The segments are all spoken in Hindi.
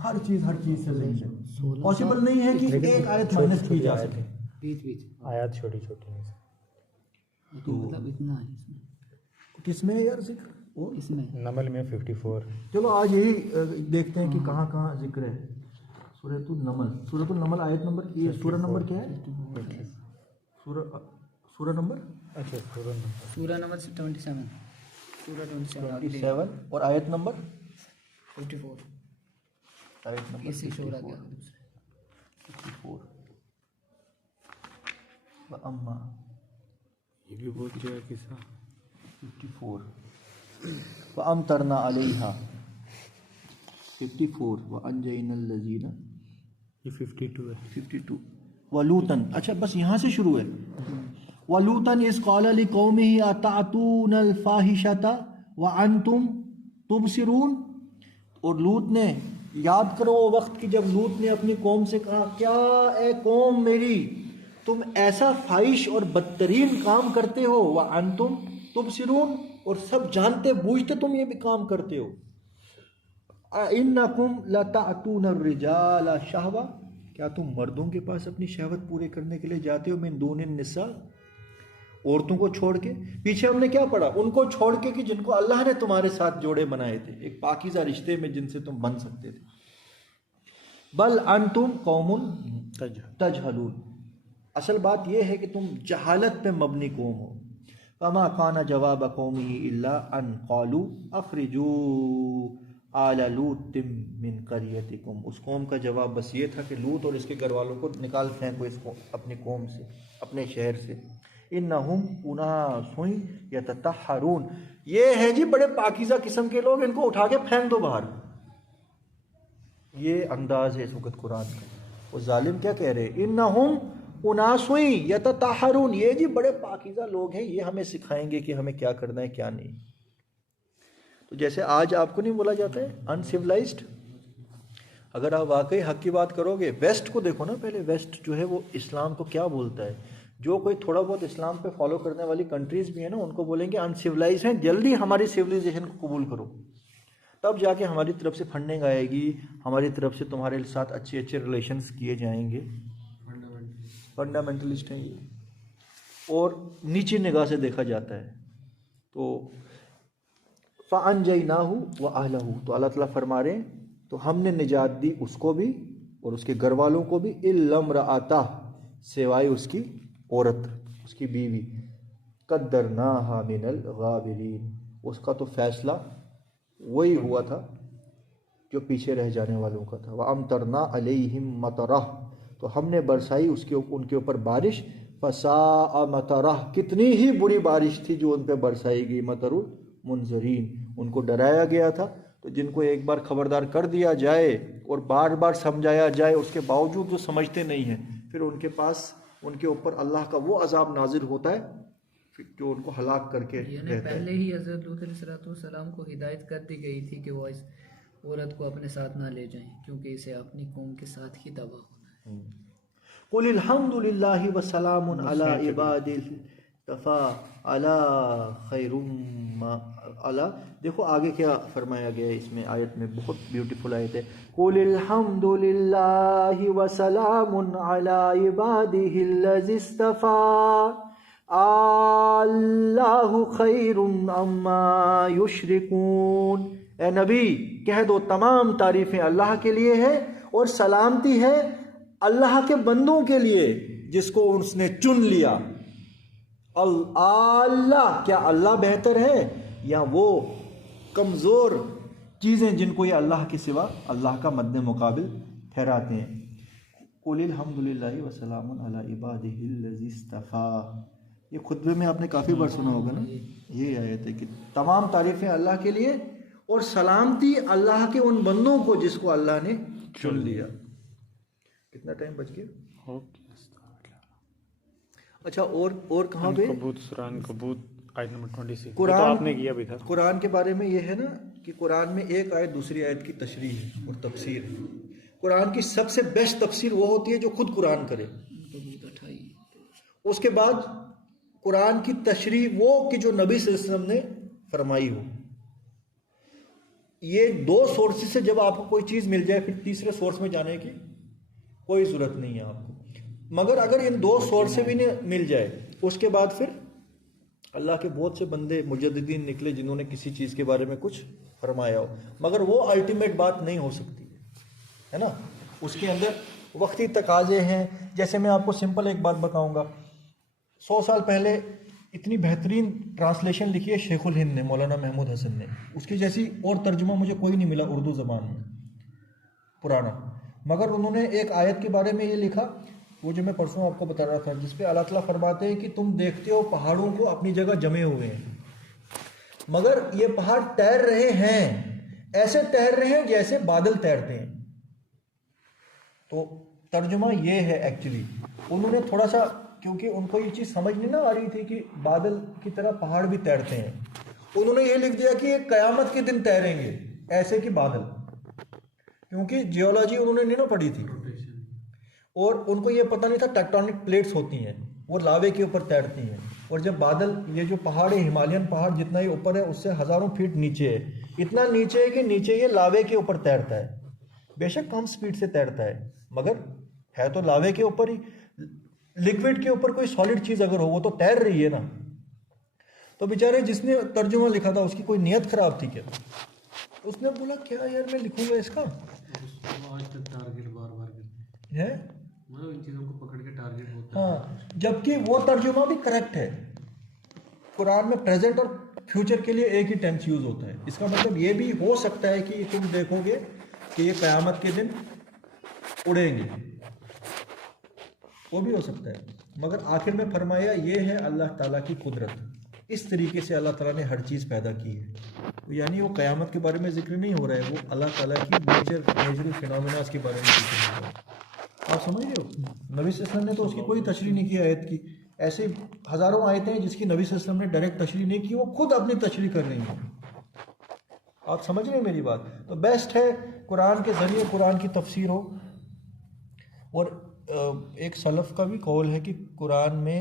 हर चीज से लिंक है। पॉसिबल नहीं है कि एक आयत माइनस की जा सके। आयत छोटी छोटी है तो मतलब इतना है इसमें। किसमें है यार जिक्र? वो इसमें नमल में 54। चलो आज यही देखते हैं कि कहाँ कहाँ जिक्र है। सूरतुल नमल आयत नंबर, ये सूरह नंबर क्या है? सूरह नंबर अच्छा सूरह नंबर 27 27 और आयत नंबर 54 आयत नंबर इसी शोरा क्या 54। अम्मा ये भी बहुत जो है किस्सा 54 व अमतरना अलैहा 54 व अंजैनल लजीना ये 52 है 52 वलूतन। अच्छा बस यहाँ से शुरू है। वलूतन इस क़ाला लिक़ौमिही अतअतूनल फ़ाहिशता व अंतुम तुबसिरून। और लूत ने, याद करो वो वक्त की जब लूत ने अपनी कौम से कहा, क्या ए कौम मेरी, तुम ऐसा फाहिश और बदतरीन काम करते हो, व अंतुम तुबसिरून, और सब जानते बूझते तुम ये भी काम करते हो। इन्नकुम लतअतूनर रिजाला शहवा, क्या तुम मर्दों के पास अपनी शहवत पूरे करने के लिए जाते हो, मिन दूनिन निसा, औरतों को छोड़ के। पीछे हमने क्या पढ़ा? उनको छोड़ के कि जिनको अल्लाह ने तुम्हारे साथ जोड़े बनाए थे, एक पाकीज़ा रिश्ते में जिनसे तुम बन सकते थे। बल अंतुम कौमुन तजहलून, असल बात यह है कि तुम जहालत पे मबनी कौम हो। फमा काना जवाब कौमी इल्ला अन क़ालू अखरिजू आला लूत मिन क़रियतिकुम। उस कौम का जवाब बस ये था कि लूत और इसके घर वालों को निकाल फेंको इसको अपनी कौम से, अपने शहर से। इन्नहुम उनासुन यततहरून, ये है जी बड़े पाकीज़ा किस्म के लोग, इनको उठा के फेंक दो बाहर। ये अंदाज है इस वक्त कुरान का। वो जालिम क्या कह रहे हैं? इन्नहुम उनासुन यततहरून, ये जी बड़े पाकीज़ा लोग हैं, ये हमें सिखाएंगे कि हमें क्या करना है क्या नहीं। तो जैसे आज आपको नहीं बोला जाता है अनसिविलाइज्ड, अगर आप वाकई हक की बात करोगे, वेस्ट को देखो ना पहले, वेस्ट जो है वो इस्लाम को क्या बोलता है। जो कोई थोड़ा बहुत इस्लाम पे फॉलो करने वाली कंट्रीज़ भी है ना, उनको बोलेंगे अनसिविलाइज्ड हैं, जल्दी हमारी सिविलाइजेशन को कबूल करो, तब जाके हमारी तरफ से फंडिंग आएगी, हमारी तरफ से तुम्हारे साथ अच्छे अच्छे रिलेशंस किए जाएंगे। फंडामेंटलिस्ट हैं ये, और नीचे निगाह से देखा जाता है। तो फ़अनजयनाहु व अहलहु, तो अल्लाह ताला फरमा रहे हैं तो हमने निजात दी उसको भी और उसके घर वालों को भी, इल्लम्रअता, सिवाय उसकी औरत, उसकी बीवी, कद्दरनाहा मिनल गाबिरीन, उसका तो फैसला वही हुआ था जो पीछे रह जाने वालों का था। व अमतरना अलैहिम मतरह, तो हमने बरसाई उसके उनके ऊपर बारिश। फसाअ मतरह, कितनी ही बुरी बारिश थी जो उन पर बरसाई गई। मतरुल मुनजरीन, उनको डराया गया था। तो जिनको एक बार खबरदार कर दिया जाए और बार बार समझाया जाए, उसके बावजूद जो समझते नहीं हैं, फिर उनके पास, उनके ऊपर अल्लाह का वो अजाब नाजिल होता है जो उनको हलाक करके रहता है। पहले ही हज़रत लूत अलैहिस्सलाम को हिदायत कर दी गई थी कि वो इस औरत को अपने साथ ना ले जाएं, क्योंकि इसे अपनी कौम के साथ ही तबाह होना है। कुल अल्हम्दुलिल्लाहि व सलामुन अला इबादिल तफा अला खैरुम अला। देखो आगे क्या फरमाया गया है इसमें, आयत में बहुत ब्यूटीफुल आयत है। कुल अल्हम्दुलिल्लाहि व सलामुन अला इबादिहिल्लज़िस्तफा अल्लाहु खैरुम अम्मा युशरिकून। ए नबी कह दो, तमाम तारीफ़ें अल्लाह के लिए है और सलामती है अल्लाह के बंदों के लिए जिसको उसने चुन लिया। अल्लाह, क्या अल्लाह बेहतर है या वो कमज़ोर चीज़ें जिनको ये अल्लाह के सिवा अल्लाह का मद्दे मुकाबिल ठहराते हैं। कुलिल हम्दुलिल्लाहि व सलामुन अला इबादिहिल्लज़िस्तफ़ा, ये खुतबे में आपने काफ़ी बार सुना होगा ना, ये आयत है कि तमाम तारीफ़ें अल्लाह के लिए और सलामती अल्लाह के उन बंदों को जिसको अल्लाह ने चुन लिया। कितना टाइम बच गया? अच्छा, और कहाँ पे? कबूत आयत नंबर 26 कुरान, तो आपने किया भी था। कुरान के बारे में ये है ना कि कुरान में एक आयत दूसरी आयत की तशरीह है और तफसीर है। कुरान की सबसे बेस्ट तफसीर वो होती है जो खुद कुरान करे। उसके बाद कुरान की तशरीह वो कि जो नबी सल्लल्लाहु अलैहि वसल्लम ने फरमाई हो। ये दो सोर्सेज से जब आपको कोई चीज़ मिल जाए फिर तीसरे सोर्स में जाने की कोई ज़रूरत नहीं है आपको। मगर अगर इन दो सोर्स से भी नहीं मिल जाए उसके बाद फिर अल्लाह के बहुत से बंदे मुजद्दिदीन निकले जिन्होंने किसी चीज़ के बारे में कुछ फरमाया हो, मगर वो अल्टीमेट बात नहीं हो सकती है ना। उसके अंदर वक्ती तकाजे हैं। जैसे मैं आपको सिंपल एक बात बताऊंगा, 100 साल पहले इतनी बेहतरीन ट्रांसलेशन लिखी है शेखुल हिंद ने, मौलाना महमूद हसन ने, उसकी जैसी और तर्जुमा मुझे कोई नहीं मिला उर्दू ज़बान में पुराना। मगर उन्होंने एक आयत के बारे में ये लिखा, वो जो मैं परसों आपको बता रहा था, जिसपे अल्लाह ताला फरमाते हैं कि तुम देखते हो पहाड़ों को अपनी जगह जमे हुए हैं, मगर ये पहाड़ तैर रहे हैं, ऐसे तैर रहे हैं जैसे बादल तैरते हैं। तो तर्जुमा ये है एक्चुअली। उन्होंने थोड़ा सा, क्योंकि उनको ये चीज़ समझ नहीं ना आ रही थी कि बादल की तरह पहाड़ भी तैरते हैं, उन्होंने ये लिख दिया कि ये क़यामत के दिन तैरेंगे ऐसे कि बादल, क्योंकि जियोलॉजी उन्होंने नहीं ना पढ़ी थी और उनको ये पता नहीं था टेक्टोनिक प्लेट्स होती हैं, वो लावे के ऊपर तैरती हैं। और जब बादल, ये जो पहाड़ है हिमालयन पहाड़ जितना ही ऊपर है उससे हज़ारों फीट नीचे है, इतना नीचे है कि नीचे ये लावे के ऊपर तैरता है। बेशक कम स्पीड से तैरता है मगर है तो लावे के ऊपर ही। लिक्विड के ऊपर कोई सॉलिड चीज़ अगर हो वो तो तैर रही है ना। तो बेचारे जिसने तर्जुमा लिखा था उसकी कोई नियत खराब थी क्या? उसने बोला क्या यार मैं लिखूंगा इसका, आज तक टारगेट बार बार करते है मतलब इन चीज़ों को पकड़ के टारगेट होता है। हाँ, जबकि वो तर्जुमा भी करेक्ट है। कुरान में प्रेजेंट और फ्यूचर के लिए एक ही टेंस यूज होता है। इसका मतलब ये भी हो सकता है कि तुम देखोगे कि ये क़यामत के दिन उड़ेंगे, वो भी हो सकता है। मगर आखिर में फरमाया ये है अल्लाह ताला की कुदरत, इस तरीके से अल्लाह ताला ने हर चीज़ पैदा की है। तो यानी वो क़यामत के बारे में जिक्र नहीं हो रहा है, वो अल्लाह ताला की नेचुरल फिनोमेना के बारे में जिक्र हो रहा है। आप समझ रहे हो? नबी सल्लल्लाहु अलैहि वसल्लम ने तो उसकी कोई तशरीह नहीं की आयत की। ऐसे हज़ारों आयतें हैं जिसकी नबी सल्लल्लाहु अलैहि वसल्लम ने डायरेक्ट तशरीह नहीं की, वो खुद अपनी तशरीह कर रही हैं। आप समझ रहे हैं मेरी बात? तो बेस्ट है कुरान के ज़रिए कुरान की तफसीर हो। और एक सलफ़ का भी कौल है कि कुरान में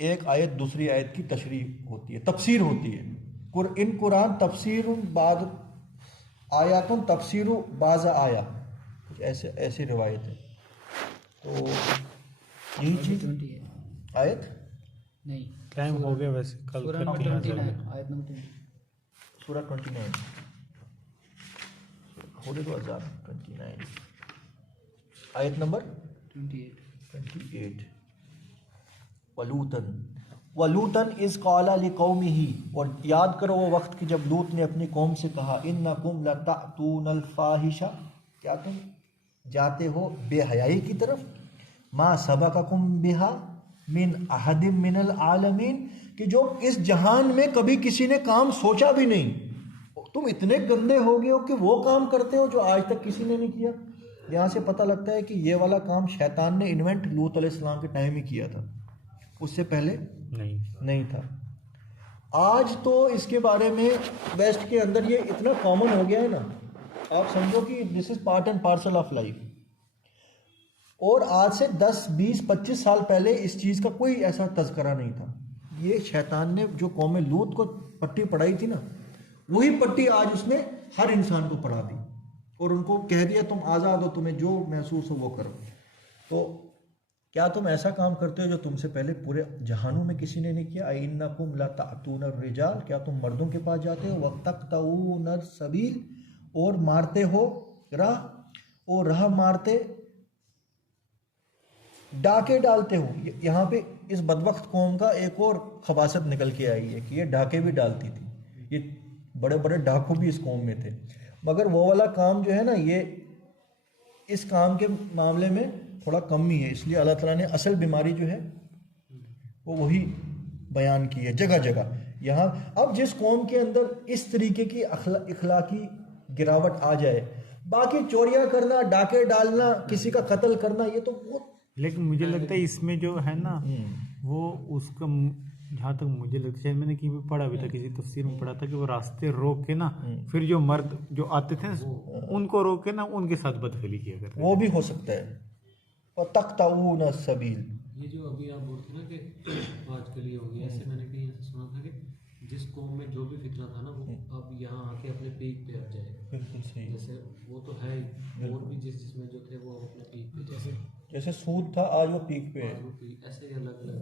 एक आयत दूसरी आयत की तशरीह होती है, तफसीर होती है। इन कुरान तफसीर बाद आयातुन तफसीर बाज़ आया, कुछ ऐसे ऐसी रिवायत है। तो यही चीज़ आयत नहीं, टाइम हो गया वैसे, कल सूरह करते नंबर हैं 29, आयत नंबर 29। सूरह 29 होने दो 29 आयत नंबर 28। वलूतन इज़ क़ाला लिक़ौमिही, और याद करो वो वक्त कि जब लूत ने अपनी कौम से कहा, इन्नकुम लतअतूनल फ़ाहिशा, क्या तुम जाते हो बेहयाई की तरफ, मा सबक़कुम बिहा मिन अहदिम मिनल आलमीन, कि जो इस जहान में कभी किसी ने काम सोचा भी नहीं। तुम इतने गंदे हो गए हो कि वो काम करते हो जो आज तक किसी ने नहीं किया। यहाँ से पता लगता है कि ये वाला काम शैतान ने इन्वेंट लूत अलैहिस्सलाम के टाइम ही किया था, उससे पहले नहीं था। आज तो इसके बारे में वेस्ट के अंदर ये इतना कॉमन हो गया है ना, आप समझो कि this is part and parcel of life. और आज से 10, 20, 25 साल पहले इस चीज़ का कोई ऐसा तज़करा नहीं था। ये शैतान ने जो कौम लूत को पट्टी पढ़ाई थी ना, वही पट्टी आज उसने हर इंसान को पढ़ा दी और उनको कह दिया तुम आज़ाद हो, तुम्हें जो महसूस हो वो करो। तो क्या तुम ऐसा काम करते हो जो तुमसे पहले पूरे जहानों में किसी ने नहीं किया? इन्नकुम लतअतूनर रिजाल, क्या तुम मर्दों के पास जाते हो, वतक़तऊनस सबील, और मारते हो राह, और राह मारते डाके डालते हो। यहाँ पे इस बदबख्त कौम का एक और खबासत निकल के आई है कि ये डाके भी डालती थी। ये बड़े बड़े डाकू भी इस कौम में थे, मगर वो वाला काम जो है ना, ये इस काम के मामले में थोड़ा कम ही है। इसलिए अल्लाह ताला ने असल बीमारी जो है वो वही बयान की है जगह जगह। यहाँ अब जिस कौम के अंदर इस तरीके की अखलाकी गिरावट आ जाए, बाकी चोरियां करना, डाके डालना, किसी का कत्ल करना, ये तो बहुत, लेकिन मुझे लगता है इसमें जो है ना वो उसका, जहाँ तक मुझे लगता है, शायद मैंने कहीं पे पढ़ा भी था, किसी तफसीर में पढ़ा था कि वो रास्ते रोक के ना फिर जो मर्द जो आते थे उनको रोक के ना उनके साथ बदफली किया करते। वो भी हो सकता है। और तख्ताऊन सबील, ये जो अभी आप बोलते ना कि आज के लिए हो गया, ऐसे मैंने कहीं ऐसा सुना था कि जिस जिस कौम में जो भी फितना था ना, वो अब यहाँ आके अपने पीक पे आ जाएगा। बिल्कुल सही। जैसे वो तो है ही, और भी जिसमें जो थे वो अपने पीक पे जैसे जैसे सूद था आज वो पीक पे है, वो पीक ऐसे ही अलग अलग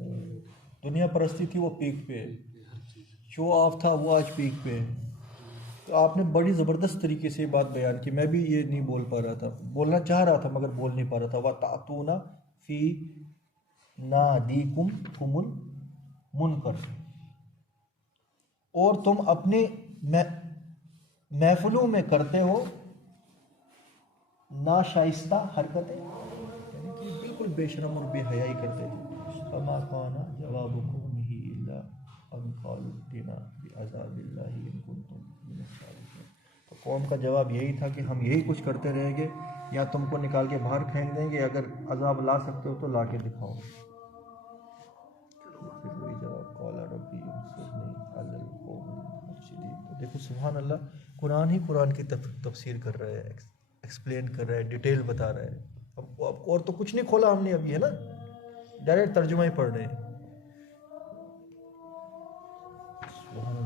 दुनिया परस्ती थी वो पीक पे है, हर चीज़। शो ऑफ था वो आज पीक पे है। तो आपने बड़ी ज़बरदस्त तरीके से ये बात बयान की, मैं भी ये नहीं बोल पा रहा था, बोलना चाह रहा था मगर बोल नहीं पा रहा था। व तातूना फी नादीकुम तुमुल मुनकर, और तुम अपने महफिलों में करते हो नाशाइस्ता हरकतें, यानी कि बिल्कुल बेशरम और बेहयाई करते थे। फमा काना जवाबुकुम ही इल्ला अन क़ालू इत्तिना बिअज़ाबिल्लाहि इन कुंतुम मिनस सादिक़ीन। तो कौम का जवाब यही था कि हम यही कुछ करते रहेंगे, या तुमको निकाल के बाहर फेंक देंगे, अगर अजाब ला सकते हो तो ला के दिखाओ। फिर वही जवाब क़ाला रब्बी उन्सुरनी अलल क़ौमिल मुफ़्सिदीन। तो देखो सुभान अल्लाह, कुरान ही कुरान की तफसीर कर रहा है, एक्सप्लेन कर रहा है, डिटेल बता रहा है। अब और तो कुछ नहीं खोला हमने अभी, है ना, डायरेक्ट तर्जुमा ही पढ़ रहे हैं। सुभान